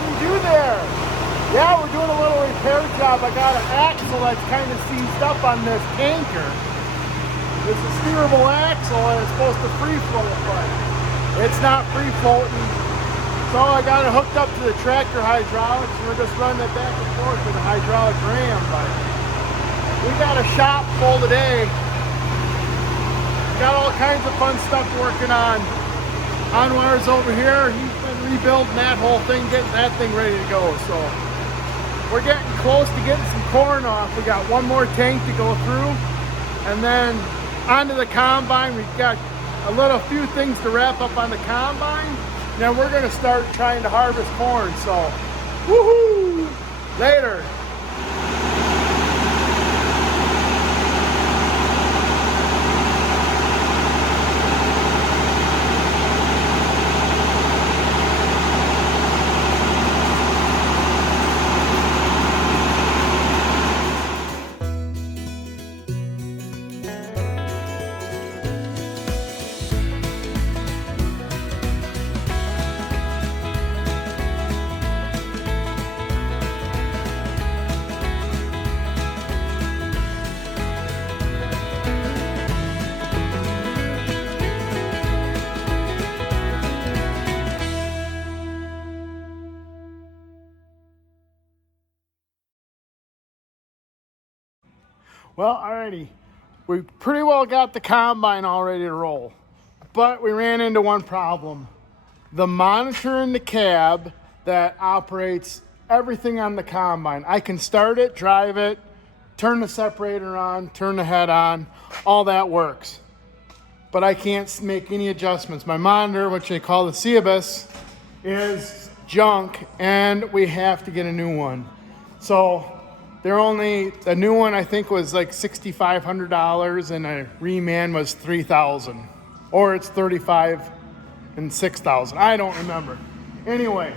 How you do there? Yeah, we're doing a little repair job. I got an axle that's kind of seized up on this tanker. It's a steerable axle and it's supposed to free float, but it's not free floating. So I got it hooked up to the tractor hydraulics and we're just running it back and forth with a hydraulic ram. But we got a shop full today. Got all kinds of fun stuff working on. Anwar's over here. He's been rebuilding that whole thing, getting that thing ready to go. So we're getting close to getting some corn off. We got one more tank to go through, and then onto the combine. We've got a few things to wrap up on the combine. Then we're gonna start trying to harvest corn. So, woohoo! Later. Well, alrighty, we pretty well got the combine all ready to roll, but we ran into one problem. The monitor in the cab that operates everything on the combine. I can start it, drive it, turn the separator on, turn the head on, all that works. But I can't make any adjustments. My monitor, which they call the Ciebus, is junk and we have to get a new one. So the new one I think was like $6,500 and a reman was $3,000, or it's $35,000 and $6,000. I don't remember. Anyway,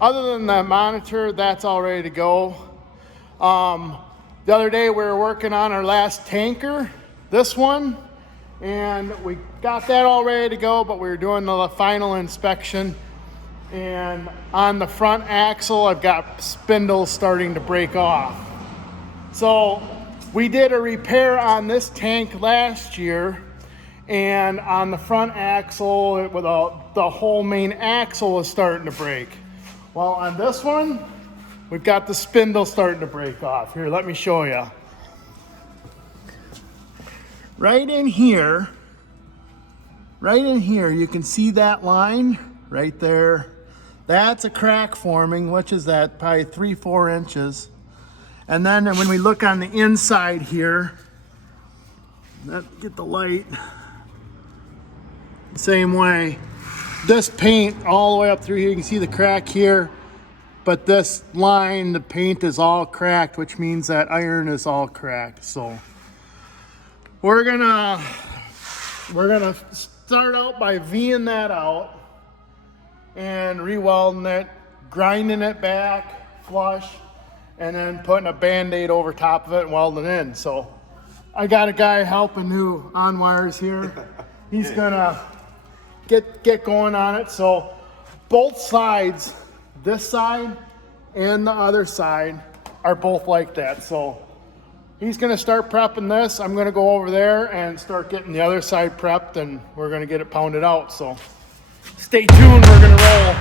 other than the monitor, that's all ready to go. The other day we were working on our last tanker, this one, and we got that all ready to go, but we were doing the final inspection. And on the front axle, I've got spindles starting to break off. So we did a repair on this tank last year, and on the front axle, the whole main axle was starting to break. Well, on this one, we've got the spindle starting to break off. Here, let me show you. Right in here, you can see that line right there. That's a crack forming, which is that probably 3-4 inches. And then when we look on the inside here, get the light, same way. This paint all the way up through here, you can see the crack here, but this line, the paint is all cracked, which means that iron is all cracked. So we're gonna start out by V'ing that out and re-welding it, grinding it back flush, and then putting a Band-Aid over top of it and welding it in. So I got a guy helping who Anwar's here. He's gonna get going on it. So both sides, this side and the other side, are both like that. So he's gonna start prepping this. I'm gonna go over there and start getting the other side prepped, and we're gonna get it pounded out. So stay tuned, we're gonna roll.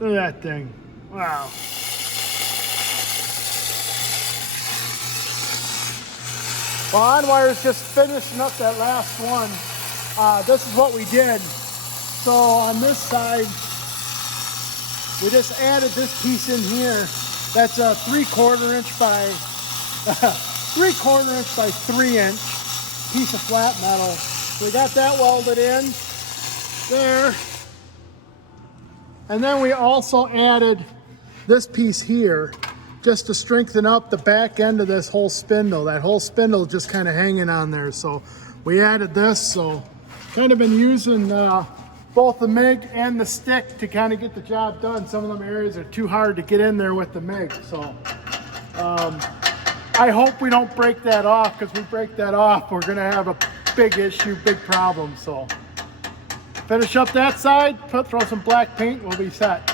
Look at that thing. Wow. Well, OnWire's just finishing up that last one. This is what we did. So on this side, we just added this piece in here. That's a 3/4 inch by 3/4 inch by 3 inch piece of flat metal. So we got that welded in there. And then we also added this piece here just to strengthen up the back end of this whole spindle. That whole spindle is just kind of hanging on there. So we added this. So kind of been using both the MIG and the stick to kind of get the job done. Some of them areas are too hard to get in there with the MIG. So I hope we don't break that off, because we break that off, we're gonna have a big issue, big problem. So finish up that side, throw some black paint, we'll be set.